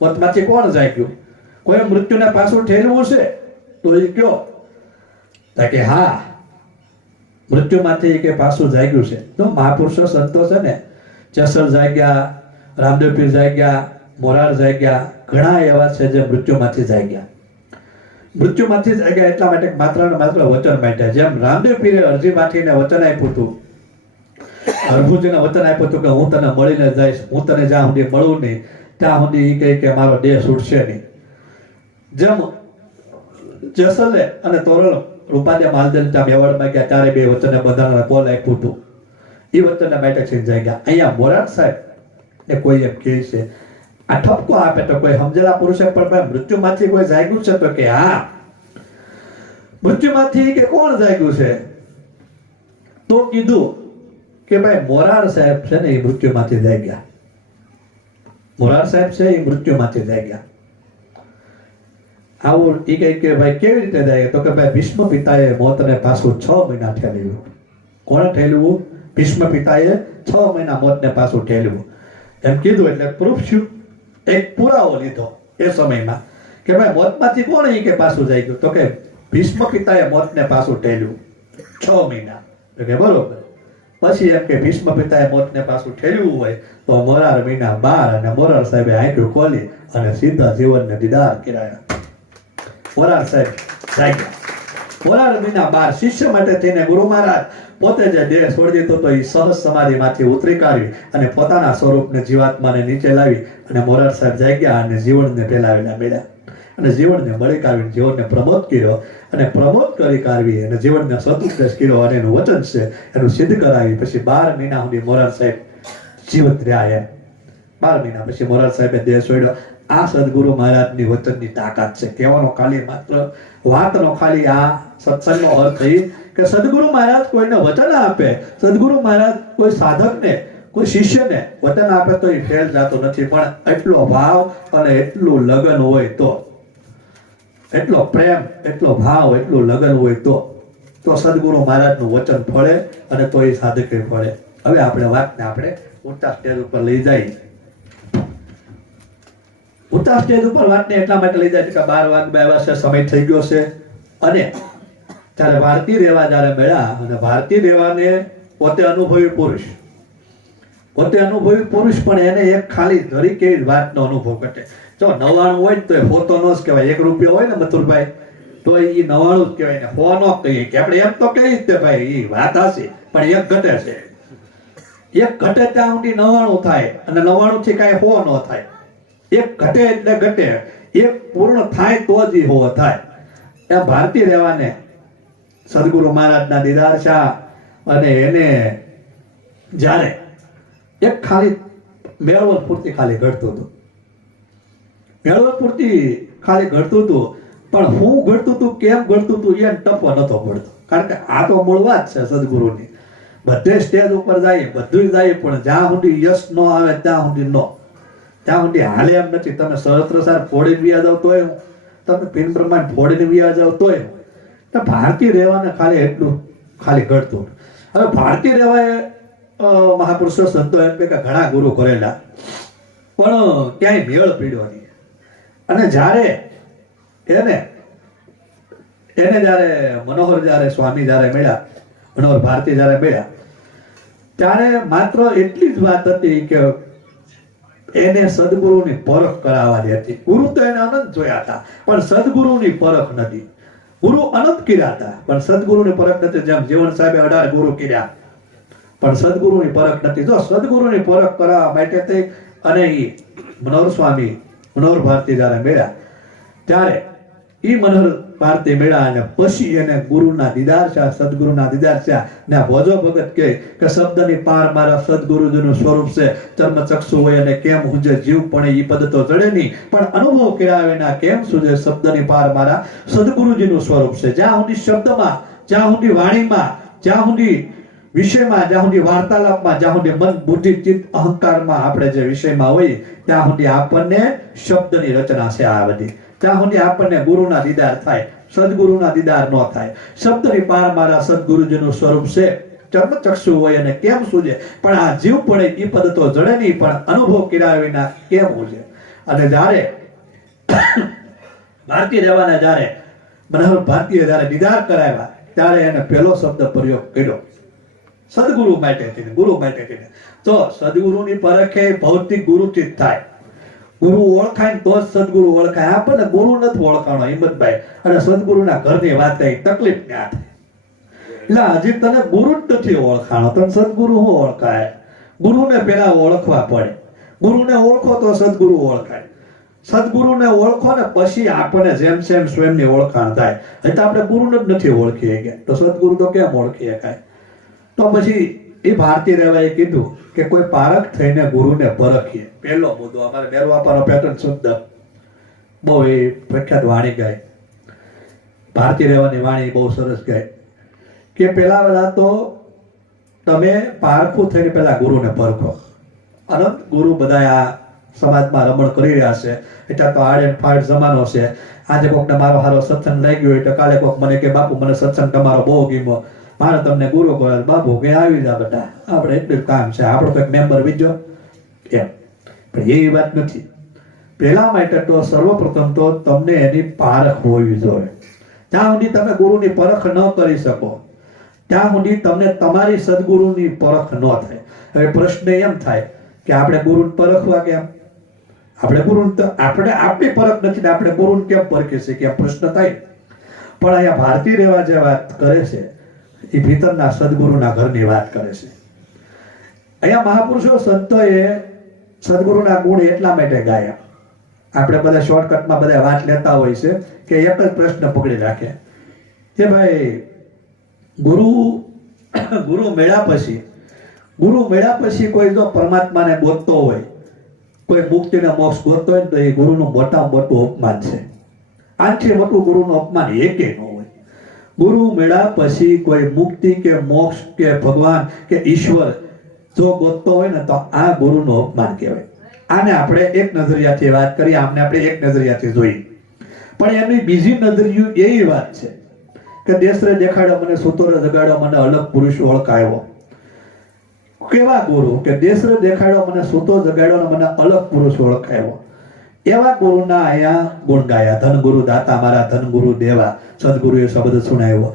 મોતમાંથી કોણ જાગ્યું? કોઈ મૃત્યુને પાછું ઠેલવું છે તો એ કયો? કે હા, મૃત્યુમાંથી કે પાછું જાગ્યું છે. તો મહાપુરુષો સંતો છે ને, ચસલ જાગ્યા, રામદેવ પીર જાગ્યા, મોરાર જાગ્યા, ઘણા એવા છે જે મૃત્યુમાંથી જાગ્યા. મૃત્યુમાંથી જાગ્યા એટલા માટે માત્ર ને માત્ર વચન માંડ્યા. જેમ રામદેવ પીરે અરજી માંડીને વચન આપ્યું હતું, હરભુજીને વચન આપ્યું હતું કે હું તને મળીને જઈશ, હું તને જ્યાં સુધી મળું નહીં ત્યાં સુધી એ કહે કે મારો દેહ છૂટશે નહીં. જેમ જેસલે અને તોરલ રૂપાદે માલદેવ ત્યાં મેવાડમાં ગયા ત્યારે બે વચને બધાને બોલ આપ્યું હતું, એ વચનને માટે છે જાગ્યા. અહીંયા મોરાર સાહેબ ને કોઈ એમ કહે છે, આ ઠપકો આપે તો કોઈ સમજેલા પુરુષે પણ ભાઈ મૃત્યુમાંથી કોઈ જાગ્યું છે? તો કે હા, મૃત્યુમાંથી કે કોણ જાગ્યું છે? તો કીધું કે ભાઈ મોરાર સાહેબ છે ને એ મૃત્યુમાંથી જાગ્યા. મોરાર સાહેબ છે એ મૃત્યુમાંથી જાગ્યા. આવું એ કહે કે ભાઈ કેવી રીતે જાય? તો કે ભાઈ ભીષ્મ પિતાએ મોતને પાછું 6 મહિના ઠેલવ્યું. કોણે ઠેલવું? ભીષ્મ પિતાએ 6 મહિના મોતને પાછું ઠેલવ્યું. એમ કીધું એટલે પ્રૂફ શું? એક પુરાવો લીધો એ સમયમાં કે ભાઈ મોતમાંથી કોણ એ કે પાછું જાય ગયું? તો કે ભીષ્મ પિતાએ મોતને પાછું ઠેલ્યું 6 મહિના. તો કે બરોબર. પછી એમ કે ભીષ્મ પિતાએ મોતને પાછું ઠેલ્યું હોય તો મોરાર મહિના 12 અને મોરાર સાહેબે આંખો ખોલી અને સીધા જીવનને દીદાર કરાયા. મોરાર સાહેબ જાગ્યા. મોરાર મહિના 12 શિષ્ય માટે થઈને ગુરુ મહારાજ પોતે જે દેહ છોડી દીધો તો એ સહજ સમાધિમાંથી ઉતરી કાઢવી અને પોતાના સ્વરૂપને જીવાત્માને નીચે લાવી અને મોરાર સાહેબ જાગ્યા અને જીવનને ફેલાવેલા મેળ્યા અને જીવનને મળી કાઢવી, જીવનને પ્રમોદ કર્યો અને પ્રમોદ કરી કાઢવી અને જીવનને સદુપદેશ કર્યો અને એનું વચન છે એનું સિદ્ધ કરાવી. પછી 12 મહિના સુધી મોરાર સાહેબ જીવત રહ્યા. એમ 12 મહિના પછી મોરાર સાહેબે દેહ છોડ્યો. આ સદગુરુ મહારાજની વચનની તાકાત છે. કહેવાનો ખાલી માત્ર વાતનો ખાલી આ સત્સંગનો અર્થ એ કે સદગુરુ મહારાજ કોઈને વચન આપે, સદગુરુ મહારાજ કોઈ સાધકને, કોઈ શિષ્યને વચન આપે તો એ ફેલ જતો નથી. પણ એટલો ભાવ અને એટલું લગન હોય તો, એટલો પ્રેમ, એટલો ભાવ, એટલું લગન હોય તો સદગુરુ મહારાજનું વચન ફળે અને તો એ સાધકે ફળે. હવે આપણે વાતને આપણે ઊંચા સ્ટેજ ઉપર લઈ જઈએ. ઊંચા સ્ટેજ ઉપર વાતને એટલા માટે લઈ જાય કે 12 વાગ્યા આવ્યા છે, સમય થઈ ગયો છે. અને ત્યારે ભારતી રેવા જ્યારે મળ્યા અને ભારતી રેવાને પોતે અનુભવી પુરુષ, પોતે અનુભવી પુરુષ પણ એને એક ખાલી ધરી કેવી વાતનો અનુભવ ઘટે. જો 99 હોય તો એ હોતો ન જ કહેવાય. 1 રૂપિયો હોય ને મથુરભાઈ તો એ 99 જ કહેવાય ને, હો ન કહીએ કે આપણે એમ તો કહીએ જ ભાઈ એ વાત હશે, પણ એક ઘટે છે. એક ઘટે ત્યાં સુધી 99 થાય અને 99 થી કાંઈ હો ન થાય. એક ઘટે એટલે ઘટે, એક પૂર્ણ થાય તો જ એ હો થાય. એમ ભારતી રહેવાને સદગુરુ મહારાજના દીદાર શાહ અને એને જ્યારે એક ખાલી મેળવત પૂરતી ખાલી ઘડતું હતું, મેળવત પૂરતી ખાલી ઘડતું હતું. પણ હું ઘડતું હતું, કેમ ઘડતું હતું એને ટપો નતો પડતો. કારણ કે આ તો મૂળ વાત છે સદગુરુની. બધે સ્ટેજ ઉપર જાય, બધું જાય, પણ જ્યાં સુધી યશ ન આવે ત્યાં સુધી ન, ત્યાં સુધી હાલે એમ નથી. તમે સહસ્ત્ર સાર ફોડીને વ્યા જાવ તોય, તમે પિન પ્રમાણ ફોડીને વ્યા જાવ તોય. ભારતી રહેવાને ખાલી એટલું ખાલી ઘડતું. હવે ભારતી રહેવાએ મહાપુરુષો સંતો એમ કે ઘણા ગુરુ કરેલા પણ ક્યાંય મેળ પીડ્યો નહીં. અને જ્યારે એને જ્યારે મનોહર જ્યારે સ્વામી જ્યારે મળ્યા, મનોહર ભારતી જ્યારે મળ્યા ત્યારે માત્ર એટલી જ વાત હતી કે એને સદગુરુની પરખ કરાવવાની હતી. ગુરુ તો એને અનંત જોયા હતા પણ સદગુરુની પરખ નથી. ગુરુ અનંત કર્યા હતા પણ સદગુરુની પરખ નથી. જેમ જીવન સાહેબે 18 ગુરુ કર્યા પણ સદગુરુની પરખ નથી. જો સદગુરુની પરખ કરાવવા માટે થઈ અને એ મનોહર સ્વામી, મનોહર ભારતી જ્યારે મળ્યા ત્યારે એ મનોહર ભારતી મળ્યા અને પછી એને ગુરુના દીદાર છે, સદગુરુના દીદાર છે. ને ભોજો ભગત કહે કે શબ્દની પાર મારા સદગુરુજીનું સ્વરૂપ છે. ચર્મ ચક્ષુ હોય અને કેમ હુંજે જીવ પણ એ પદ તો જડે નહીં, પણ અનુભવ કર્યા વિના કેમ સુજે શબ્દની પાર મારા સદગુરુજીનું સ્વરૂપ છે. જ્યાં સુધી શબ્દમાં, જ્યાં સુધી વાણીમાં, જ્યાં સુધી વિષયમાં, જ્યાં સુધી વાર્તાલાપમાં, જ્યાં સુધી મન, બુદ્ધિ, ચિત્ત, અહંકારમાં આપણે જે વિષયમાં હોય ત્યાં સુધી આપણને શબ્દની રચના છે આ બધી. ત્યાં સુધી આપણને ગુરુના દીદાર થાય, સદગુરુના દીદાર ન થાય. શબ્દની પાર મારા સદગુરુજીનું સ્વરૂપ છે. ચર્મ ચક્ષુ હોય અને કેમ સૂજે, પણ આ જીવ પડે એ પદ તો જડે નહીં, પણ અનુભવ કર્યા વિના કેમ સૂજે. અને જ્યારે ભારતીય રહેવાના જ્યારે મનોહર ભારતીય જ્યારે દીદાર કરાવ્યા ત્યારે એને પહેલો શબ્દ પ્રયોગ કર્યો સદગુરુ માટે થઈને, ગુરુ માટે થઈને. તો સદગુરુની પરખે ભૌતિક ગુરુથી જ થાય. ગુરુ ઓળખાય તો જ સદગુરુ ઓળખાય. આપણને ગુરુ નથી ઓળખાણો હિંમતભાઈ, અને સદગુરુના ઘરની વાત થઈ તકલીફ ના થાય. એટલે હજી તને ગુરુ જ નથી ઓળખાણો, તને સદગુરુ શું ઓળખાય? ગુરુને પેલા ઓળખવા પડે. ગુરુને ઓળખો તો સદગુરુ ઓળખાય. સદગુરુને ઓળખો ને પછી આપણને જેમ સેમ સ્વયંની ઓળખાણ થાય. એટલે આપણે ગુરુને જ નથી ઓળખી ગયા તો સદગુરુ તો કેમ ઓળખી શકાય? તો પછી એ ભારતીય રહેવાએ કીધું કે કોઈ પારખ થઈને ગુરુને પરખીએ. પહેલો મુદ્દો અમારે મેરવાપાનો પેટર્ન શબ્દ બહુ એ પ્રખ્યાત વાણી ગાય, ભારતીય રહેવાની વાણી બહુ સરસ ગાય કે પેલા તો તમે પારખું થઈને પેલા ગુરુને પરખો. અનંત ગુરુ બધા આ સમાજમાં રમણ કરી રહ્યા છે, એટલે તો આડ એન્ડ ફાડ જમાનો છે. આજે કોકને મારો હારો સત્સંગ લાગ્યો હોય તો કાલે કોક મને કે બાપુ મને સત્સંગ તમારો બહુ ગમ્યો, મારે તમને ગુરુ કહે, બાપુ કે આવી જા બધા, આપણે એટલું કામ છે, આપણો તો એક મેમ્બર બીજો એમ. પણ એવી વાત નથી. પહેલા માટે તો સર્વપ્રથમ તો તમને એની પારખ હોવી જોઈએ. ત્યાં સુધી તમે ગુરુની પરખ ન કરી શકો ત્યાં સુધી તમને તમારી સદગુરુની પરખ ન થાય. હવે પ્રશ્ન એમ થાય કે આપણે ગુરુને પરખવા કેમ? આપણે આપણી પરખ નથી ને આપણે ગુરુને કેમ પરખી શકીએ? પ્રશ્ન થાય. પણ અહીંયા ભારતીય રહેવા જે વાત કરે છે એ ભીતરના સદગુરુના ઘરની વાત કરે છે. અહીંયા મહાપુરુષો સંતોએ સદગુરુના ગુણ એટલા માટે ગાયા. આપણે બધા શોર્ટકટમાં બધા વાત લેતા હોય છે કે એક જ પ્રશ્ન પકડી રાખે કે ભાઈ ગુરુ મળ્યા પછી કોઈ જો પરમાત્માને ગોતતો હોય, કોઈ મુક્તિને મોક્ષ ગોતતો હોય તો એ ગુરુનું મોટામાં મોટું અપમાન છે. આથી મોટું ગુરુનું અપમાન એકે ન હોય. ગુરુ મળ્યા પછી કોઈ મુક્તિ કે મોક્ષ કે ભગવાન કે ઈશ્વર જો ગોતતો હોય ને તો આ ગુરુનું અપમાન કહેવાય. આને આપણે એક નજરિયાથી વાત કરીએ, આમને આપણે એક નજરિયાથી જોઈએ. પણ એની બીજી નજરિયું એવી વાત છે કે દેશરે દેખાડ્યો મને, સૂતોરે જગાડ્યો મને, અલગ પુરુષ ઓળખાયો. કેવા ગુરુ કે દેશરે દેખાડ્યો મને, સૂતો જગાડ્યો મને, અલગ પુરુષ ઓળખાયો. એવા ગુરુના અહીંયા ગુણ ગાયા. ધન ગુરુ દાતા મારા, ધન ગુરુ દેવા. સદગુરુએ શબ્દ સુણાવ્યો,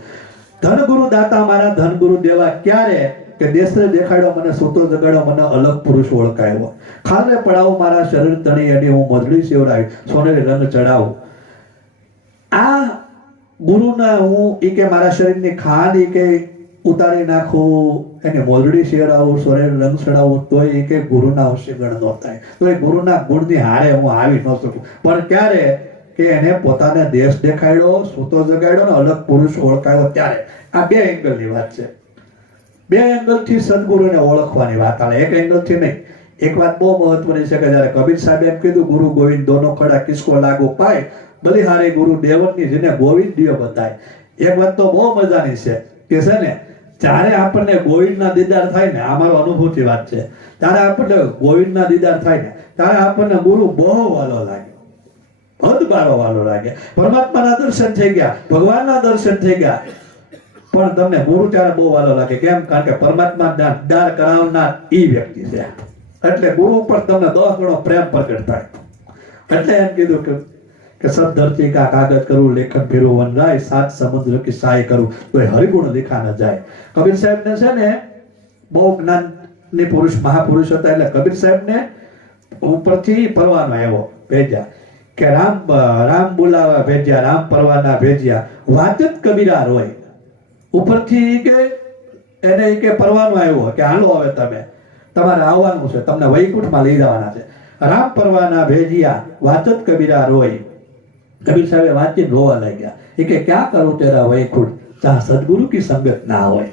ધન ગુરુ દાતા મારા, ધન ગુરુ દેવા. ક્યારે? કે દેશરે દેખાડ્યો મને, સૂતો જગાડ્યો મને, અલગ પુરુષ ઓળખાયો. ખાલે પડાવું મારા શરીર તણી અડી, હું મોજડી સેવરાવી, સોનેરી રંગ ચડાવું. આ ગુરુના હું એ કે મારા શરીરની ખાંડ એ કે ઉતારી નાખું, એને મોજડી શેરાવું, સોનેરી રંગ ચડાવું, તો એ કે ગુરુના અવશ્યગણ ન થાય. તો એ ગુરુના ગુણની હારે હું આવી ન શકું. પણ ક્યારે? કે એને પોતાને દેશ દેખાડ્યો, સૂતો જગાડ્યો ને અલગ પુરુષ ઓળખાયો ત્યારે. આ બે એંગલની વાત છે. બે એંગલથી સદગુરુને ઓળખવાની વાત આવે, એક એંગલથી નહીં. એક વાત બહુ મહત્વની છે કે જ્યારે કબીર સાહેબ એમ કીધું ગુરુ ગોવિંદ દોનો ખડા કિસકો લાગુ પાય, બલિહારી ગુરુ દેવનની જેને ગોવિંદ દિયો બતાય. એક વાત તો બહુ મજાની છે કે છે ને જ્યારે આપણને ગોવિંદના દીદાર થાય ને, આ મારો અનુભવથી વાત છે, ત્યારે આપણને ગોવિંદના દીદાર થાય ને ત્યારે આપણને ગુરુ બહુ વાલો લાગે, અદબારો વાલો લાગે. પરમાત્માના દર્શન થઈ ગયા, ભગવાનના દર્શન થઈ ગયા, પણ તમને ગુરુ ત્યારે બહુ વાલો લાગે. કેમ? કારણ કે પરમાત્મા દીદાર કરાવનાર ઈ વ્યક્તિ છે. એટલે ગુરુ ઉપર તમને 10 ગણો પ્રેમ પ્રગટ થાય. એટલે એમ કીધું કે સબ ધરતી કા કાગજ કરું, લેખન ફેરું વનરાય, સાત સમુદ્ર કી સાય કરું, તો હરિગુણ લીખા ન જાય. કબીર સાહેબ ને છે ને બહુ જ્ઞાનની પુરુષ, મહાપુરુષ હતા. એટલે કબીર સાહેબ ને ઉપરથી પરવાનો આવ્યો, ભેજ્યા કે રામ બોલાવા ભેજ્યા, રામ પરવાના ભેજ્યા, વાત જ કબીરા રોય. ઉપરથી કે એને કે પરવાનો આવ્યો કે હાલો હવે તમારે આવવાનું છે, તમને વૈકુંઠમાં લઈ જવાના છે. રામ પરવાના ભેજિયા, વાત જ કબીરા રોય. કબીર સાહેબ વાંચી રોવા લાગ્યા. એ કે ક્યાં કરું તેરા વૈકુંઠ જ્યાં સદગુરુ કી સંગત ના હોય.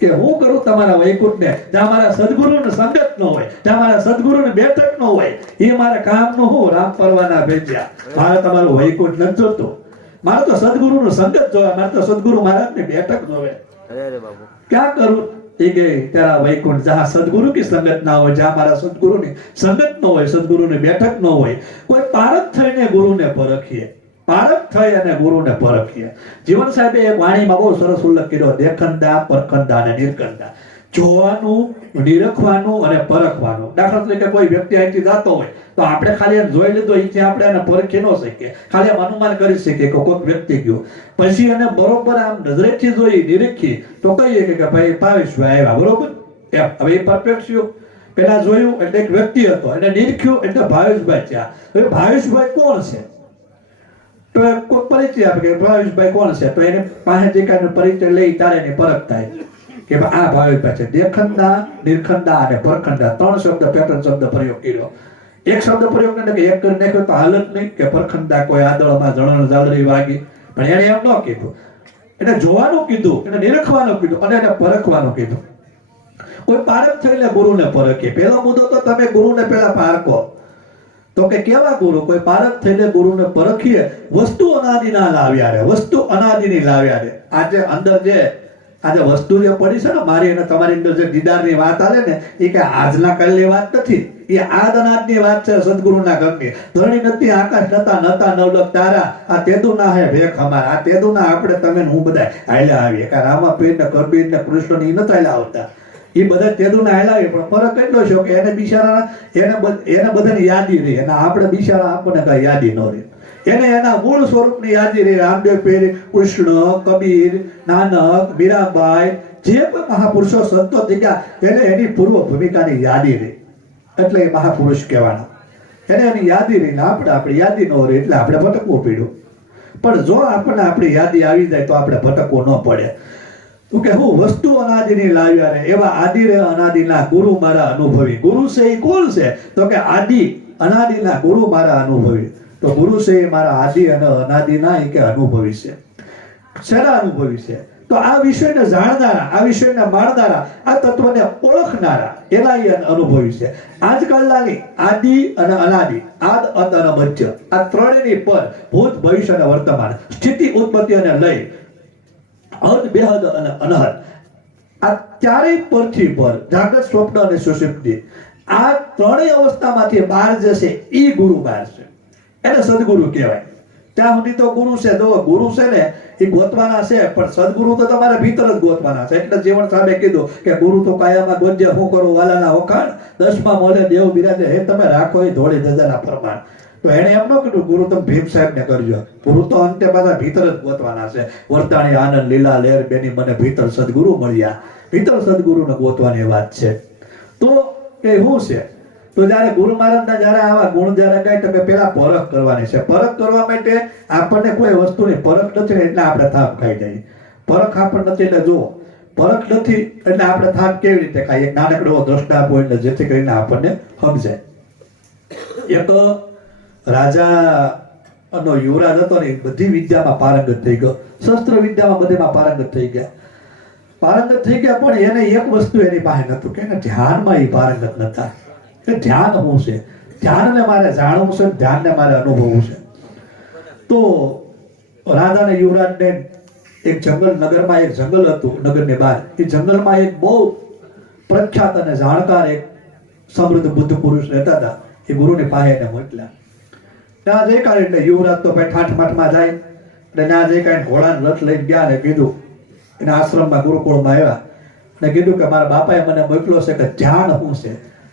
કે હું કરું તમારા વૈકુંઠને જ્યાં મારા સદગુરુની સંગત ન હોય, જ્યાં મારા સદગુરુની બેઠક ન હોય. એ મારા કામનું હું રામ પરવાના ભેજ્યા. મારે તમારું વૈકુંઠ નથી જોતું, મારે તો સદગુરુનું સંગત જોવે, મારે તો સદગુરુ મહારાજની બેઠક જોવે. ક્યાં કરું? એ કે તેરા વૈકુંઠ જ્યાં સદગુરુ કી સંગત ના હોય, જ્યાં મારા સદગુરુની સંગત ન હોય, સદગુરુની બેઠક ન હોય. કોઈ પારખ થઈને ગુરુને પરખીએ, પારખ થઈ અને ગુરુને પરખીએ. જીવન સાહેબે એક વાણીમાં બહુ સરસ ઉલ્લેખ કર્યો, દેખંડા, પરખંડા અને નિર્કંડા. જોવાનું, નિરખવાનું અને પરખવાનું. દાખલા તરીકે કોઈ વ્યક્તિ અહીંથી જતો હોય તો આપણે ખાલી એને જોઈ લીધો અહીંથી આપણે એને પરખી ન શકીએ, ખાલી આમ અનુમાન કરી શકીએ કે કોઈક વ્યક્તિ ગયો. પછી એને બરોબર આમ નજરેથી જોઈ નિરીખી તો કહીએ કે ભાઈ ભાવેશભાઈ આવ્યા, બરોબર. એમ હવે એ પરફેક્ટ થયું. પેલા જોયું એટલે એક વ્યક્તિ હતો, એને નિરીખ્યું એટલે ભાવેશભાઈ થયા. હવે ભાવેશભાઈ કોણ છે તો કોઈ પરિચય આપે કે ભાવેશભાઈ કોણ છે, તો એને પાસે જે કાંઈ પરિચય લઈ તારે એની પરખ થાય કે આ ભાવેશભાઈ છે. દેખંડા, નિરખંડા અને પરખંડા 3 શબ્દ પેટર્ન શબ્દ પ્રયોગ કર્યો. એક શબ્દ પ્રયોગ ને કે એક કરી નાખ્યો તો હાલત નહીં કે પરખંડા કોઈ આદળમાં જણન જાળરી વાગી, પણ એને એમ ન કીધું. એને જોવાનું કીધું, એને નિરખવાનું કીધું અને એને પરખવાનું કીધું. કોઈ પારખ થયેલા ગુરુને પરખે. પહેલો મુદ્દો તો તમે ગુરુને પહેલા પારખો. તો કે કેવા ગુરુ? કોઈ પારખ થયેલા ગુરુને પરખીએ. વસ્તુ અનાદિના લાવ્યા રે, વસ્તુ અનાદિની લાવ્યા રે. આજે અંદર જે આજે વસ્તુ જે પડી છે ને મારી અને તમારી અંદર જે દીદારની વાત આવે ને એ કે આજના કાલની વાત નથી, એ આદ અનાદની વાત છે. સદગુરુના ઘરની ધરણી નથી, આકાશ નતા, નતા નવલખ તારા, આ તેદુના હે ભેખ અમારા. આ તેદુના આપણે તમે હું બધા હાલ્યા આવીએ. કારણ રામાપીર ને કરબીર ને કૃષ્ણ ને એ નતા હાલ્યા આવતા, એ બધા તેદુના હાલ્યા આવીએ. પણ ફરક એટલો છે કે એને બિચારા એને બધાની યાદી રહી અને આપણે બિચારા આપણને કઈ યાદી ન રહી. એને એના મૂળ સ્વરૂપની યાદી રહી. રામદેવ પીર, કૃષ્ણ, કબીર, નાનક, મીરાબાઈ જે પણ મહાપુરુષો સંતો થઈ ગયા એને એની પૂર્વ ભૂમિકાની યાદી રહી, એટલે એ મહાપુરુષ કહેવાના. એને એની યાદી રહી ને આપણી યાદી ન રહી એટલે આપણે ભટકવું પડ્યું. પણ જો આપણને આપણી યાદી આવી જાય તો આપણે ભટકવું ન પડે. તો કે હું વસ્તુ અનાદિની લાવ્યા રે એવા આદિ રે અનાદિના ગુરુ મારા અનુભવી. ગુરુ છે એ કોણ છે? તો કે આદિ અનાદિના ગુરુ મારા અનુભવી. તો ગુરુ છે એ મારા આદિ અને અનાદિના એ કે અનુભવી છે. શેના અનુભવી છે? તો આ વિષયને જાણનારા, આ વિષયને માણનારા, આ તત્વને ઓળખનારા એના એ અનુભવી છે. આજકાલની આદિ અને અનાદિ, આદ અંત અને મધ્ય, આ ત્રણેયની પર ભૂત, ભવિષ્ય અને વર્તમાન, સ્થિતિ, ઉત્પત્તિ અને લય, અહદ, બેહદ અને અનહદ, આ ચારેય પરથી પર, જાગૃત, સ્વપ્ન અને સુષુપ્તિ, આ ત્રણેય અવસ્થામાંથી બહાર જશે એ ગુરુ બહાર છે. એને સદગુરુ કહેવાય. ત્યાં સુધી તો ગુરુ છે, જો ગુરુ છે ને એ ગોતવાના છે, પણ સદગુરુ તો તમારા ભીતર જ ગોતવાના છે. એટલે જીવન સાહેબે કીધું કે ગુરુ તો કાયામાં ગોજે, હું કરું વાલાના વખાણ, 10માં મોલે દેવ બિરાજે, હે તમે રાખો એ ધોળી ધજાના ફરમાન. તો એને એમ ન કીધું ગુરુ તમે ભીમ સાહેબ ને કરજો. ગુરુ તો અંતે પાછા ભીતર જ ગોતવાના છે. વર્તાણી આનંદ લીલા લેર બેની મને ભીતર સદગુરુ મળ્યા. ભીતર સદગુરુને ગોતવાની વાત છે. તો કે શું છે? તો જયારે ગુરુ મહારાજના જયારે આવા ગુણ જયારે ગાય તો કે પેલા પરખ કરવાની છે. પરખ કરવા માટે આપણને કોઈ વસ્તુની પરખ નથી એટલે આપણે થાપ ખાઈ જઈએ. પરખ આપણને નથી એટલે જુઓ, પરખ નથી એટલે આપણે થાપ કેવી રીતે ખાઈએ? નાનકડો દ્રષ્ટા આપો એટલે જેથી કરીને આપણને સમજાય. એક રાજા નો યુવરાજ હતો ને, બધી વિદ્યામાં પારંગત થઈ ગયો, શસ્ત્ર વિદ્યામાં બધેમાં પારંગત થઈ ગયા. પારંગત થઈ ગયા પણ એને એક વસ્તુ એની પાસે નતું કે ધ્યાનમાં એ પારંગત નતા. ધ્યાન શું છે? ધ્યાનને મારે જાણવું છે, ધ્યાનને મારે અનુભવવું છે. તો રાજાને યુવરાજને એક જંગલ, નગરમાં એક જંગલ હતું, નગરની બહાર. એ જંગલમાં એક બહુ પ્રખ્યાત અને જાણકાર એક સમૃદ્ધ બુદ્ધ પુરુષ રહેતા હતા. એ ગુરુની પાસે એને મોકલ્યા. ત્યાં જઈ કાઢે એટલે યુવરાજ તો ભાઈ ઠાઠમાઠમાં જાય એટલે ત્યાં જઈ કાઢે ઘોડાને રથ લઈને ગયા ને કીધું, એના આશ્રમમાં ગુરુકુળમાં આવ્યા ને કીધું કે મારા બાપાએ મને મોકલ્યો છે કે ધ્યાન શું છે,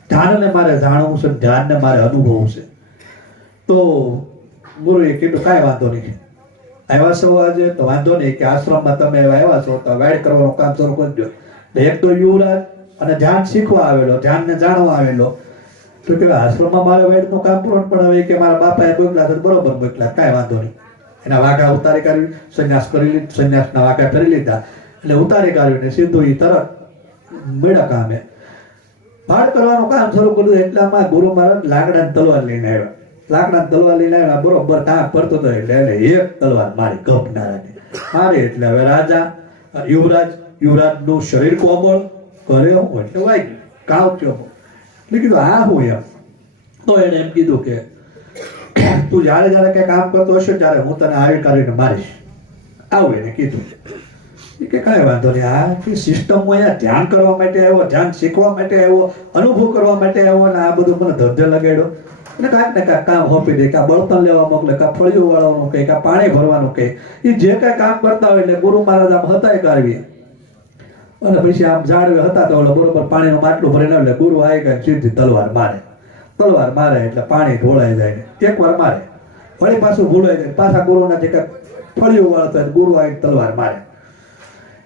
ધ્યાનને મારે જાણવું છે, ધ્યાનને મારે અનુભવવું છે. તો ગુરુએ કીધું કાંઈ વાંધો નહીં, આવ્યા છો આજે તો વાંધો નહીં કે આશ્રમમાં તમે આવ્યા છો તો વાડ કરવાનું કામ શરૂ કરજો. એક તો યુવરાજ અને ધ્યાન શીખવા આવેલો, ધ્યાનને જાણવા આવેલો. તો કે આશ્રમમાં મારે વાડનું કામ પૂરું, પણ હવે કે મારા બાપાએ મોકલ્યા તો બરોબર મોકલ્યા, કાંઈ વાંધો નહીં. એના વાઘા ઉતારી કાઢવી, સંન્યાસ કરી લીધા, સંન્યાસના વાઘા કરી લીધા એટલે ઉતારી કાઢવીને સીધું એ તરત મેળા કામે ભાડ કરવાનું કામ શરૂ કર્યું. એટલામાં ગુરુ મહારાજ લાકડાની તલવાર લઈને આવ્યા. લાકડાની તલવાર લઈને આવ્યા, બરોબર કામ કરતો હતો એટલે એક તલવાર મારી ગપનારાની મારી. એટલે હવે રાજા યુવરાજનું શરીર કોમળ કરે એટલે વાગ્યું, કાવ થયો એટલે કીધું આ હું એમ. તો એને એમ કીધું કે તું જયારે જયારે કઈ કામ કરતો હશે ત્યારે હું તને આવી કરીને મારીશ, આવું એને કીધું. કે કાંઈ વાંધો નહીં, આ સિસ્ટમમાં અહીંયા ધ્યાન કરવા માટે આવ્યો, ધ્યાન શીખવા માટે આવ્યો, અનુભવ કરવા માટે આવ્યો અને આ બધું મને ધંધે લગાડ્યો અને કાંઈક ને કાંઈક કામ સોંપી દે, કાં બળતણ લેવા મોકલે, કાં ફળિયું વાળવાનું કહે, કાં પાણી ભરવાનું કહે. એ જે કાંઈ કામ કરતા હોય એટલે ગુરુ મહારાજ આમ હતાય કાઢવી અને પછી આમ ઝાડવે હતા તો ઓલો બરોબર પાણીનું માટલું ભરીને એટલે ગુરુ આવી ગયા સીધી તલવાર મારે એટલે પાણી ઢોળાઈ જાય ને એકવાર મારે વળી પાછું ભૂલાઈ જાય પાછા ગુરુના જે કાંઈક ફળિયું વાળતા ગુરુ આવી તલવાર મારે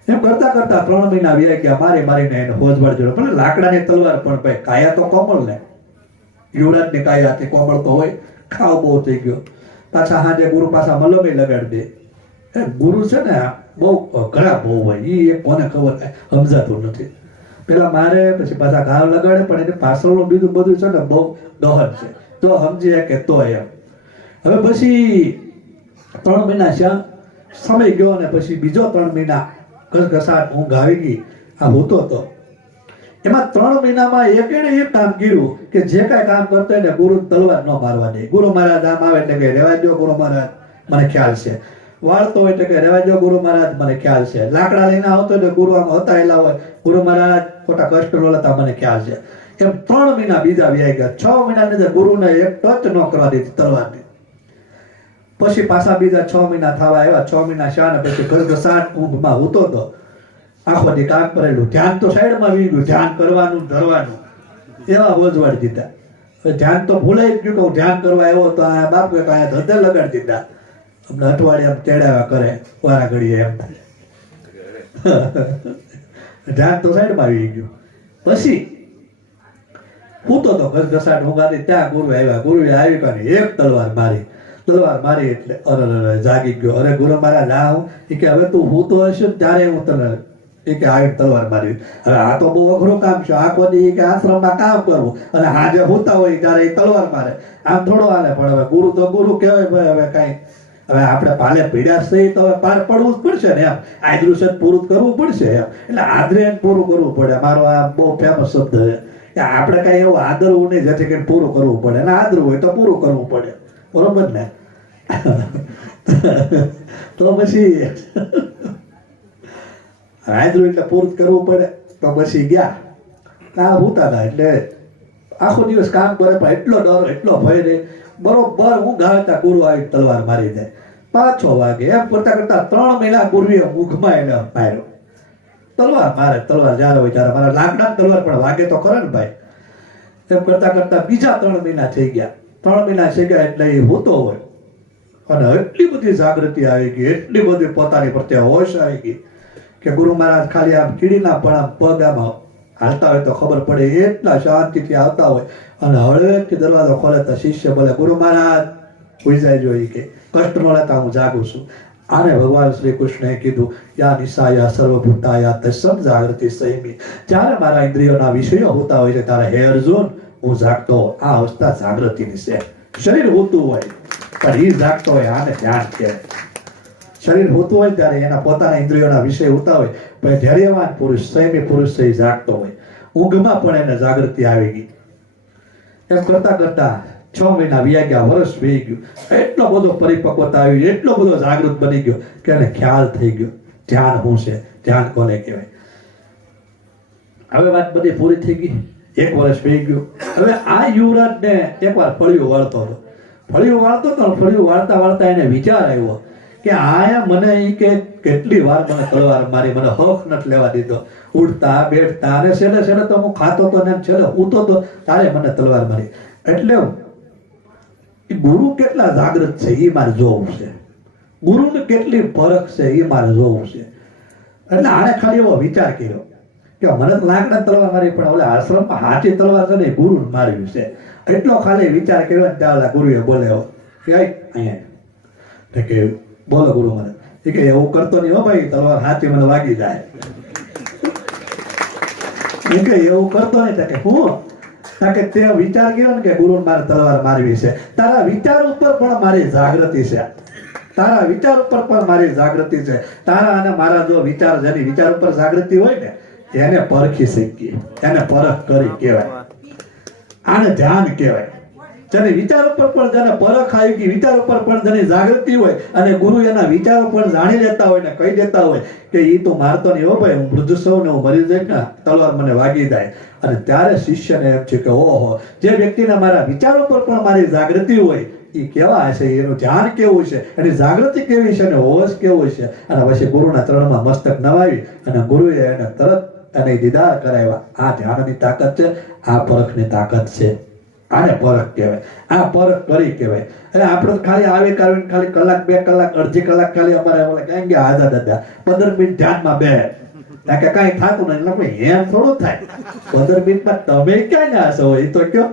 એમ કરતા કરતા 3 મહિના વ્યાઈ ગયા મારીને એને હોજવાડ જોડે પણ લાકડાની તલવાર પણ ભાઈ કાયા તો કોમળ ને યુવરાજની કાયા તે કોમળ તો હોય ખાવ બહુ થઈ ગયો પાછા હાજે ગુરુ પાછા મલમે લગાડી દે ગુરુ છે ને બહુ ઘણા બહુ હોય એ એક કોને ખબર સમજાતું નથી પેલા મારે પછી પાછા ઘાવ લગાડે પણ એને પાછળનું બીજું બધું છે ને બહુ દહન છે તો સમજીએ કે તો એમ હવે પછી 3 મહિના શ્યાં સમય ગયો ને પછી બીજો 3 મહિના ઘસઘસાટ ઊંઘ આવી ગઈ આ હોતો હતો એમાં 3 મહિનામાં એક કામ કર્યું કે જે કાંઈ કામ કરતો હોય ને ગુરુ તલવાર ન મારવા દે ગુરુ મહારાજ આમ આવે એટલે કે રહેવા દો ગુરુ મહારાજ મને ખ્યાલ છે વાળતો હોય એટલે કે રહેવા દો ગુરુ મહારાજ મને ખ્યાલ છે લાકડા લઈને આવતો એટલે ગુરુ આમ હતાયેલા હોય ગુરુ મહારાજ ખોટા કષ્ટ ન લેતા મને ખ્યાલ છે એમ 3 મહિના બીજા વ્યાઈ ગયા 6 મહિનાની અંદર ગુરુને એક ટચ ન કરવા દીધી તલવારની પછી પાછા બીજા 6 મહિના થવા આવ્યા 6 મહિના શાને પછી ઘસઘસાટ ઊંઘમાં હોતો હતો આખો દી કામ કરેલું ધ્યાન તો સાઈડમાં વી ગયું ધ્યાન કરવાનું ધરવાનું એવા બોજવાડી દીધા ધ્યાન તો ભૂલાઈ ગયું કે ધ્યાન કરવા આવ્યો તો આ બાપ કે કાંઈ ધંધે લગાડી દીધા અમને અઠવાડિયા તેડાવ્યા કરે વારા ઘડીએ એમ ધ્યાન તો સાઈડમાં આવી ગયું પછી હું તો ઘસઘસાટ ઊંઘાતી ત્યાં ગુરુ આવી કાને એક તલવાર મારી એટલે અરે જાગી ગયો અરે ગુરુ મહારાજ હું કે હવે તું હું તો હશે ત્યારે હું તને કે આવી તલવાર મારી હવે આ તો બહુ અઘરું કામ છે આખો દી કે આશ્રમમાં કામ કરવું અને હાજે હોતા હોય ત્યારે એ તલવાર મારે આમ થોડો હાલે પણ હવે ગુરુ તો ગુરુ કહેવાય ભાઈ હવે કાંઈ હવે આપણે પાલે પીડા થઈ તો હવે પાર પડવું જ પડશે ને એમ આદૃશ્ય પૂરું કરવું પડશે એમ એટલે આદરે પૂરું કરવું પડે મારો આ બહુ ફેમસ શબ્દ છે કે આપણે કાંઈ એવું આદરવું નહીં જેથી કરીને પૂરું કરવું પડે અને આદરવું હોય તો પૂરું કરવું પડે બરોબર ને તો પછી આદરું એટલે પૂરું કરવું પડે તો પછી ગયા કામ હોતા હતા એટલે આખો દિવસ કામ કરે પણ એટલો ડર એટલો ભય રહે બરોબર હું ગાતા ગુરુ આવી તલવાર મારી દે 5-6 વાગે એમ કરતા કરતા 3 મહિના ગુરુએ મુખમાં એને માર્યો તલવાર જ્યારે હોય ત્યારે મારા લાકડા તલવાર પણ વાગે તો ખરે ને ભાઈ એમ કરતા કરતા બીજા 3 મહિના થઈ ગયા 3 મહિના થઈ ગયા એટલે એ હોતો હોય અને એટલી બધી જાગૃતિ આવી ગઈ એટલી બધી પોતાની પ્રત્યે હોશ આવી ગઈ કે ગુરુ મહારાજ ખાલી આમ કીડીના પણ આમ પગ આમાં હાલતા હોય તો ખબર પડે એટલા શાંતિથી આવતા હોય અને હળવેથી દરવાજો ખોલે તો શિષ્ય બોલે ગુરુ મહારાજ હોઈ જાય જોઈએ કે કષ્ટ ન લેતા હું જાગું છું આને ભગવાન શ્રી કૃષ્ણએ કીધું યા નિશાયા સર્વભૂતાયા તસ્સમ જાગૃતિ સંયમી જ્યારે મારા ઇન્દ્રિયોના વિષયો હોતા હોય છે ત્યારે હે અર્જુન હું જાગતો આ અવસ્થા જાગૃતિની છે શરીર હોતું હોય પણ એ જાગતો હોય આને ધ્યાન કહેવાય શરીર હોતું હોય ત્યારે એના પોતાના ઇન્દ્રિયોના વિષય હોતા હોય પણ ધૈર્યવાન પુરુષ સંયમી પુરુષ છે જાગતો હોય ઊંઘમાં પણ એને જાગૃતિ આવી ગઈ એમ કરતા કરતા 6 મહિના વ્યા ગયા વર્ષ વી ગયું એટલો બધો પરિપક્વતા આવી એટલો બધો જાગૃત બની ગયો કે એને ખ્યાલ થઈ ગયો ધ્યાન શું છે ધ્યાન કોને કહેવાય હવે વાત બધી પૂરી થઈ ગઈ 1 વર્ષ વી ગયું હવે આ યુવરાજને એકવાર ફળિયું વાળતો હતો ફળિયું વાળતા એને વિચાર આવ્યો કે આયા મને ઈ કે કેટલી વાર મને તલવાર મારી મને હક નથી લેવા દીધો ઉડતા બેઠતા અને છેલ્લે તો હું ખાતો તો ને છેલ્લે ઉતો તો તારે મને તલવાર મારી એટલે ગુરુ કેટલા જાગૃત છે એ મારે જોવું છે ગુરુને કેટલી પરખ છે એ મારે જોવું છે એટલે આને ખાલી એવો વિચાર કર્યો કે મને તો લાકડા તલવાર મારી પણ ઓલા આશ્રમમાં હાથી તલવાર છે ને ગુરુ માર્યું છે એટલો ખાલી વિચાર કર્યો ને ત્યાં ગુરુએ બોલ્યો કે અહીંયા કે બોલો ગુરુ મને એ કે એવું કરતો નહીં હો ભાઈ તલવાર હાથી મને વાગી જાય એ કે એવું કરતો નહીં કે હું કે તે વિચાર કર્યો ને કે ગુરુ મારે તલવાર મારવી છે તારા વિચાર ઉપર પણ મારી જાગૃતિ છે તારા વિચાર ઉપર પણ મારી જાગૃતિ છે તારા અને મારા જો વિચાર જેની વિચાર ઉપર જાગૃતિ હોય ને એને પરખી શીખી એને પરખ કરી કહેવાય આને ધ્યાન કહેવાય જેને વિચાર ઉપર પણ જેને પરખ આવી ગઈ વિચાર ઉપર પણ જેની જાગૃતિ હોય અને ગુરુ એના વિચારો પણ જાણી લેતા હોય ને કહી દેતા હોય કે ઈ તો મારતો નહીં હો ભાઈ હું વૃદ્ધ સૌ ને હું મરી જાય ને તલવાર મને વાગી જાય અને ત્યારે શિષ્યને એમ છે કે ઓહો જે વ્યક્તિના મારા વિચારો પર પણ મારી જાગૃતિ હોય એ કેવા હશે એનું ધ્યાન કેવું છે એની જાગૃતિ કેવી છે અને હોશ કેવો છે અને પછી ગુરુના ચરણમાં મસ્તક નવાવી અને ગુરુએ એને તરત અને દીદાર કરાવ્યા. આ ધ્યાનની તાકાત છે, આ પરખની તાકાત છે. આને પરખ કહેવાય, આ પરખ કરી કહેવાય. અને આપણે ખાલી આવે કાઢીને ખાલી કલાક 2 કલાક અડધી કલાક ખાલી અમારે ઓલા કઈ ગયા આઝાદ હતા 15 મિનિટ ધ્યાનમાં બે કે કઈ થતું નહીં. એમ થોડું થાય 15 મિનિટમાં તમે ક્યાં ના હશો એ તો કયો.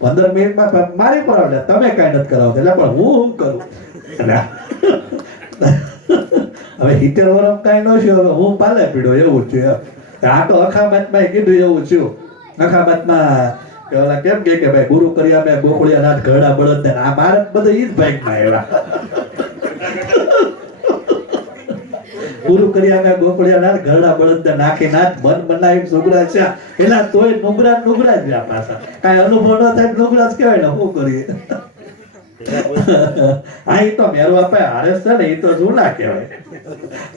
15 મિનિટમાં મારી પર આવડે, તમે કઈ નથી કરાવતા એટલે પણ હું કરું. હવે 70 વર્ષ કઈ ન છે, હવે હું પાલે પીડો એવું છું. આ તો અખામતમાં કીધું એવું છું. અખામતમાં ઓલા કેમ કે ભાઈ ગુરુ કર્યા મેં ગોકુળિયા નાથ ઘરડા બળદ ને આ ભારત બધા ઈ જ ભાગમાં આવ્યા. ગુરુ કર્યા મેં ગોકુળિયા નાથ ઘરડા બળદ ને નાખી નાથ મન બનાવી નુગરા છે એલા તોય નુગરા નુગરા જ રહ્યા પાછા. કાંઈ અનુભવ ન થાય નુગરા જ કહેવાય ને. શું કરીએ? હા એ તો મેરો આપે હારેસ છે ને, એ તો જૂના કહેવાય.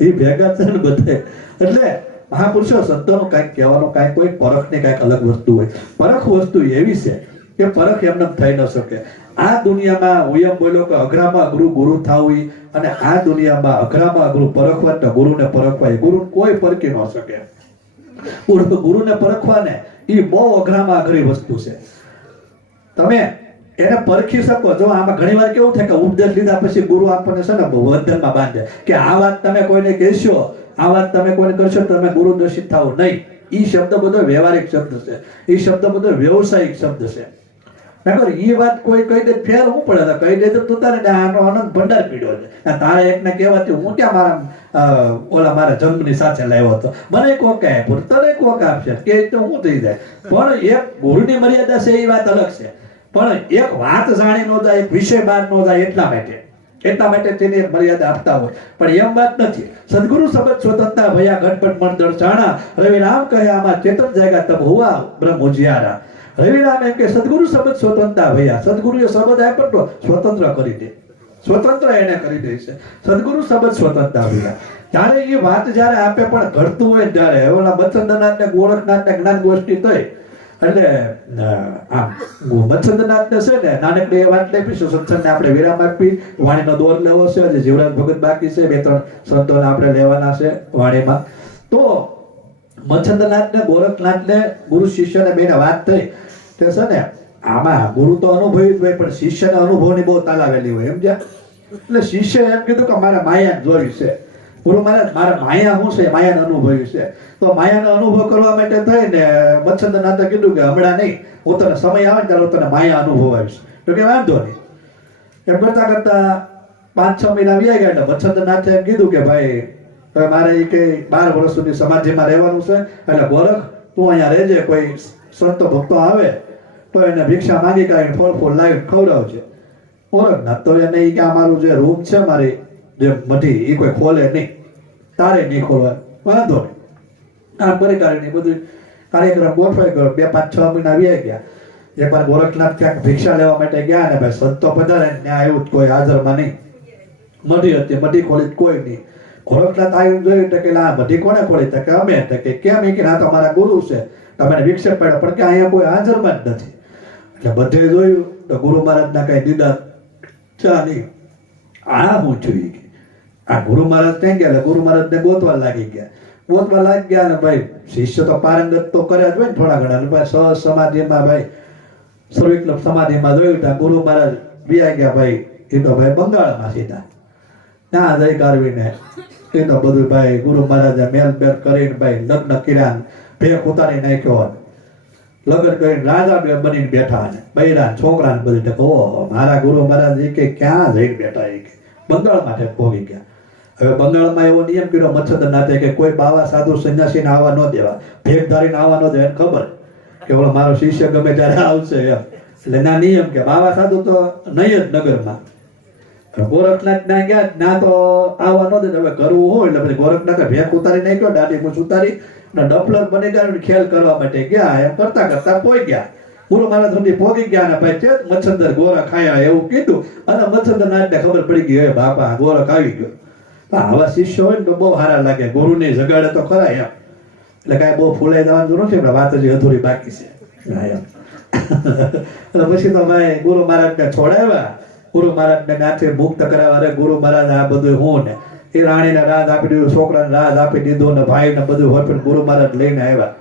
એ ભેગા છે ને બધે. એટલે મહાપુરુષો સંતોનો કાંઈક કહેવાનો કાંઈક કોઈ પરખની કાંઈક અલગ વસ્તુ હોય. પરખ વસ્તુ એવી છે કે પરખ એમને થઈ ન શકે. આ દુનિયામાં હું એમ બોલ્યો કે અઘરામાં અઘરું ગુરુ થાવું, અને આ દુનિયામાં અઘરામાં અઘરું પરખવા તો ગુરુને પરખવા, ગુરુ કોઈ પરખી ન શકે. ગુરુને પરખવાને એ બહુ અઘરામાં અઘરી વસ્તુ છે. તમે એને પરખી શકો. જો આમાં ઘણી વાર કેવું થાય કે ઉપદેશ લીધા પછી ગુરુ આપણને છે ને બંધનમાં બાંધે કે આ વાત તમે કોઈને કહેશો, આ વાત તમે કોઈને કરશો તમે ગુરુ દર્શિત થાવ નહીં. એ શબ્દ બધો વ્યવહારિક શબ્દ છે, એ શબ્દ બધો વ્યવસાયિક શબ્દ છે. નકર એ વાત કોઈ કહી દે ફેર હું પડે કહી દે તો તારે આનો આનંદ ભંડાર પીડ્યો છે. તારે એકને કહેવાથી હું ક્યાં મારા ઓલા મારા જન્મની સાથે લાવ્યો હતો, મને કોક આપ્યો તને કોક આપશે કે તો હું થઈ જાય. પણ એક ગુરુની મર્યાદા છે એ વાત અલગ છે. પણ એક વાત જાણી ન જાય, એક વિષય બહાર ન જાય એટલા માટે તેની એક મર્યાદા આપતા હોય. પણ એમ વાત નથી. સદગુરુ શબ્દ સ્વતંત્ર ભયા ગણપત મંડળ જાણા રવિ રામ કહે આમાં ચેતન જાયગા તબ હુઆ બ્રહ્મ ઉજિયારા. રવિ રામ એમ કે સદગુરુ શબ્દ સ્વતંત્ર ભયા, સદગુરુએ શબ્દ આપ્યો તો સ્વતંત્ર કરી દે, સ્વતંત્ર એને કરી દે છે. સદગુરુ શબ્દ સ્વતંત્ર ભયા. ત્યારે એ વાત જયારે આપે પણ ઘડતું હોય ત્યારે ઓલા મચ્છંદ્રનાથ ને ગોરખનાથ ને જ્ઞાન ગોષ્ઠી થઈ એટલે આમ મચ્છંદ્રનાથ ને છે ને નાનકડી એ વાત લઈ સત્સંગને આપણે વિરામ આપી વાણીનો દોર લેવો છે. હજી જીવરાજ ભગત બાકી છે, 2-3 સંતોને આપણે લેવાના છે વાણીમાં. તો મચ્છંદ્રનાથ ને ગોરખનાથ ને ગુરુ શિષ્યને બેને વાત થઈ તે છે ને આમાં ગુરુ તો અનુભવી જ હોય પણ શિષ્યને અનુભવની બહુ તાલાવેલી હોય. સમજ્યા? એટલે શિષ્ય એમ કીધું કે મારે માયા જોઈ છે. ગુરુ મહારાજ મારે માયા શું છે, માયાનો અનુભવ છે. તો માયાનો અનુભવ કરવા માટે થઈને મચ્છંદ્રનાથે કીધું કે હમણાં નહીં, હું તને સમય આવે ને ત્યારે હું તને માયા અનુભવ આવીશ. તો કે વાંધો નહીં. એમ કરતા કરતા 5-6 મહિના વ્યા ગયા એટલે મચ્છંદ્રનાથે એમ કીધું કે ભાઈ હવે મારે એ કે 12 વર્ષ સુધી સમાધિમાં રહેવાનું છે, એટલે ગોરખ તું અહીંયા રહેજે, કોઈ સંતો ભક્તો આવે તો એને ભિક્ષા માંગી કાઢીને ફળ લાવી ખવડાવજે. ગોરખનાથ તો એને કે અમારું જે રૂમ છે મારી જે મઢી એ કોઈ ખોલે નહીં, તારે નહીં ખોલવા, વાંધો નહીં. આમ કરી કાઢીને બધું કાર્યક્રમ ગોઠવાઈ ગયો. 2-5-6 મહિના વ્યા ગયા. એકવાર ગોરખનાથ ક્યાંક ભિક્ષા લેવા માટે ગયા ને ભાઈ સંતો પધારે ત્યાં આવ્યું કોઈ હાજરમાં નહીં. મઢી હતી, મઢી ખોલી કોઈ નહીં. ગોરખનાથ આવ્યું જોયું તો કે આ મઢી કોને ખોલી? તો કે અમે. તો કે કેમ? એ કે આ તો અમારા ગુરુ છે, તમે વિક્ષેપ પડ્યો પણ કે અહીંયા કોઈ હાજરમાં જ નથી. એટલે બધે જોયું તો ગુરુ મહારાજના કઈ દીદા ચા નહીં. આ હું છું આ ગુરુ મહારાજ ક્યાં ગયા? ગુરુ મહારાજ ને ગોતવા લાગી ગયા ને ભાઈ શિષ્ય તો પારંગત તો કર્યા જ હોય ને થોડા ઘણા. સહજ સમાધિમાં ભાઈ સર્વિકલ્પ સમાધિમાં જોયું ત્યાં ગુરુ મહારાજ વ્યા ગયા ભાઈ. એ તો ભાઈ બંગાળમાં સીધા ત્યાં જઈ કાઢવીને એ તો બધું ભાઈ ગુરુ મહારાજે મેલ બેલ કરીને ભાઈ લગ્ન કર્યા, ભેખ ઉતારી નાખ્યો, લગ્ન કરીને રાજા બનીને બેઠા ને બૈરા છોકરા ને બધી. ઓહો મારા ગુરુ મહારાજ એ કે ક્યાં જઈને બેઠા? એ કે બંગાળમાં પહોંચી ગયા. હવે બંગાળમાં એવો નિયમ કર્યો મચ્છંદ્રનાથે કે કોઈ બાવા સાધુ સંન્યાસીને આવવા ન દેવા, ભેખધારીને આવવા ન દેવા. એને ખબર કે ઓલો મારો શિષ્ય ગમે ત્યારે આવશે એમ. એટલે ના નિયમ કે બાવા સાધુ તો નહીં જ નગરમાં. ગોરખનાથ ના ગયા ના તો આવવા ન દે. હવે કરવું હોય એટલે પછી ગોરખનાથે ભેખ ઉતારી નાખ્યો, દાઢી મૂછ ઉતારી ને ડફલર બની ગયા, ખેલ કરવા માટે ગયા. એમ કરતા કરતા પોઈ ગયા. ગુરુ મહારાજ સુધી પોગી ગયા ને ભાઈ ચેત મચ્છંદર ગોરખ ખાયા એવું કીધું. અને મચ્છંદ્રનાથને ખબર પડી ગઈ હે બાપા ગોરખ આવી ગયો. આવા શિષ્ય હોય ને તો બહુ સારા લાગે. ગુરુને જગાડે તો ખરા એમ. એટલે કાંઈ બહુ ફૂલાઈ જવાનું જરૂર નથી. વાત હજી અધૂરી બાકી છે. એટલે પછી તો ભાઈ ગુરુ મહારાજને છોડાવ્યા. ગુરુ મહારાજને નાથે મુક્ત કરાવ્યા. અરે ગુરુ મહારાજ આ બધું હું ને એ રાણીને રાજ આપી દીધું, છોકરાને રાજ આપી દીધું ને ભાઈ ને બધું હોય. ગુરુ મહારાજ લઈને આવ્યા.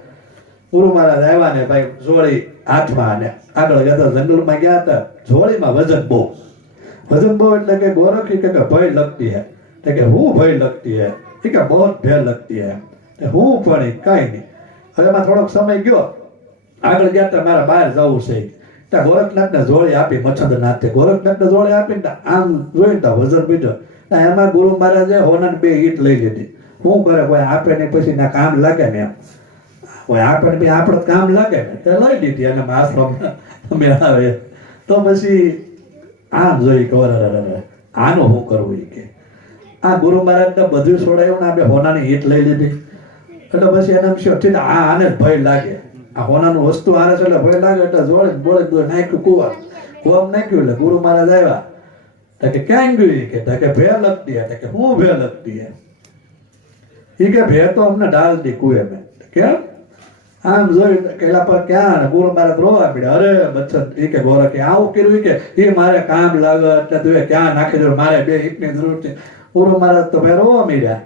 ગુરુ મહારાજ આવ્યા ને ભાઈ જોડી હાથમાં ને આગળ જતા જંગલમાં ગયા હતા. જોડીમાં વજન બહુ એટલે કે ગોરખી કે ભય લગતી હે. કે હું ભય લગતી હે? કે બહુ ભય લગતી હે. હું પણ કઈ નહીં. હવે એમાં થોડોક સમય ગયો, આગળ ગયા તો મારા બહાર જવું છે. ત્યાં ગોરખનાથને જોડી આપી. મચ્છંદ્રનાથે ગોરખનાથને જોડી આપીને આમ જોઈને તો વજન બીજો. એમાં ગુરુ મહારાજે હોનાને 2 ઈંટ લઈ લીધી. શું કરે, કોઈ આપે ને પછી ના કામ લાગે ને, એમ કોઈ આપે ને આપણે કામ લાગે ને તે લઈ લીધી. અને આશ્રમ મેળાવે તો પછી આમ જોઈ કે આનું શું કરવું. કે આ ગુરુ મહારાજને બધું છોડાયું ને આપણે હોનાની ઈંટ લઈ લીધી. એટલે પછી એને શું થયું, આને જ ભય લાગે, આ હોનાનું વસ્તુ આને છે એટલે ભય લાગે. એટલે જોડે બોલે નાખ્યું કુવામાં નાખ્યું. એટલે ગુરુ મહારાજ આવ્યા. કે ક્યાં ગયું? કે ભે લગતી હે. કે હું ભે લગતી હે? એ કે ભે તો અમને ડાલ દી કુએ મેં. કેમ? આમ જોઈ કેલા પર ક્યાં? ગુરુ મહારાજ રોવા પડ્યા. અરે મચ્છર, એ કે ગોરખે આવું કર્યું કે એ મારે કામ લાગે એટલે તું ક્યાં નાખી દો, મારે 2 ઈંટની જરૂર છે. ગુરુ મહારાજ તો ભાઈ રોવા મળ્યા.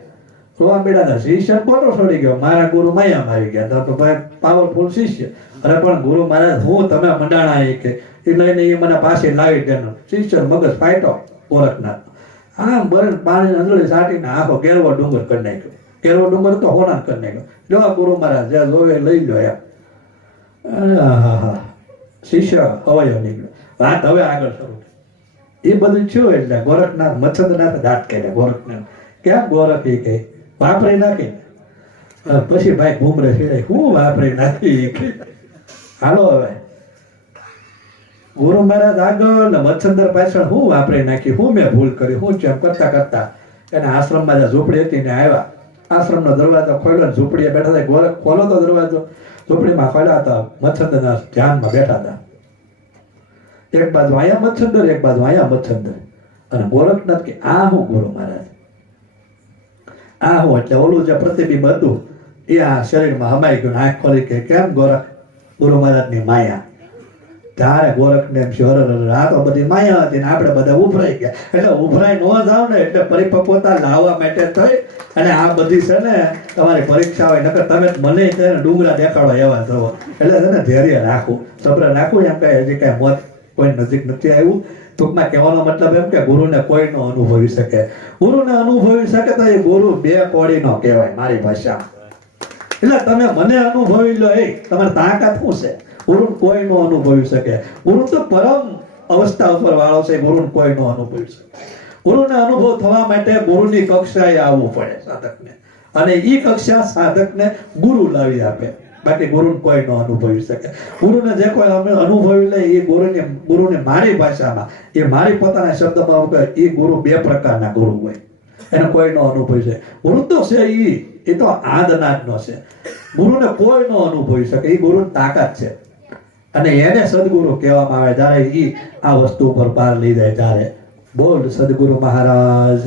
શિષ્ય ખોટો છોડી ગયો. મારા ગુરુ માયામાં આવી ગયા. તો ભાઈ પાવરફુલ શિષ્ય. અરે પણ ગુરુ મહારાજ હું તમે મંડાણા કે એ લઈને એ મને પાસે લાવી દેનો. શિષ્ય મગજ ફાટ્યો ગોરખનાથ. આમ બળ પાણી અંજળી સાટીને આખો કેરવો ડુંગર કરી નાખ્યો. કેરવો ડુંગર તો હોના કરી નાખ્યો. જો ગુરુ મહારાજ જ્યાં જોવે લઈ લો એમ. શિષ્ય હવાયો નીકળ્યો. વાત હવે આગળ શરૂ. એ બધું થયું એટલે ગોરખનાથ મચ્છંદ્રનાથ દાંત કાઢ્યા. ગોરખનાથ કેમ? ગોરખ એ કહે વાપરી નાખી. પછી ભાઈ ઘૂમરે છેડે હું વાપરી નાખી. હાલો હવે ગુરુ મહારાજ આગળ ને મચ્છંદર પાછળ હું વાપરી નાખી, હું મેં ભૂલ કરી, હું ચેમ કરતા કરતા એના આશ્રમમાં જ્યાં ઝૂંપડી હતી ને આવ્યા. આશ્રમનો દરવાજો ખોલ્યો, ઝૂંપડીએ બેઠા હતા. ગોરખ ખોલો તો દરવાજો, ઝૂંપડીમાં ખોલ્યા હતા. મચ્છંદરના ધ્યાનમાં બેઠા હતા. એક બાજુ અહીંયા મચ્છંદર, એક બાજુ અહીંયા મચ્છંદર. અને ગોરખનાથ કે આ હું ગુરુ મહારાજ, આ હું? એટલે ઓલું જે પ્રતિબિંબ હતું એ આ શરીરમાં હમાઈ ગયું. આંખ ખોલી કે કેમ ગોરખ? ગુરુ મહારાજની માયા. ત્યારે ગોરખને એમ શોર, આ તો બધી માયા હતી ને આપણે બધા ઉભરાઈ ગયા. એટલે ઉભરાઈ ન જાવ ને એટલે પરિપક્વતા લાવવા માટે થઈ. અને આ બધી છે ને તમારી પરીક્ષા હોય, નકર તમે મને ડુંગરા દેખાડો એવા થવો. એટલે છે ને ધૈર્ય રાખવું, સબ્ર રાખવું. એમ કઈ હજી કઈ મોત કોઈ નજીક નથી આવ્યું. ટૂંકમાં કહેવાનો મતલબ એમ કે ગુરુને કોઈ નો અનુભવી શકે. ગુરુને અનુભવી શકે તો એ ગુરુ 2 કોડી નો કહેવાય મારી ભાષામાં. એટલે તમે મને અનુભવી લો, એ તમારી તાકાત શું છે? ગુરુ કોઈ નો અનુભવી શકે. ગુરુ તો પરમ અવસ્થા ઉપર વાળો છે. ગુરુ કોઈ નો અનુભવી શકે. ગુરુને અનુભવ થવા માટે ગુરુની કક્ષાએ આવવું પડે સાધકને. અને એ કક્ષા સાધકને ગુરુ લાવી આપે. બાકી ગુરુને કોઈ ન અનુભવી શકે. ગુરુને જે કોઈ અનુભવી લે એ ગુરુને મારી ભાષામાં, એ મારી પોતાના શબ્દમાં કહે, એ ગુરુ 2 પ્રકારના ગુરુ હોય. એને કોઈ નો અનુભવી છે. ગુરુ તો છે એ તો આદનાજનો છે. ગુરુને કોઈ નો અનુભવી શકે. એ ગુરુની તાકાત છે. અને એને સદગુરુ કહેવામાં આવે જ્યારે એ આ વસ્તુ ઉપર પાર લઈ જાય ત્યારે. બોલ સદગુરુ મહારાજ.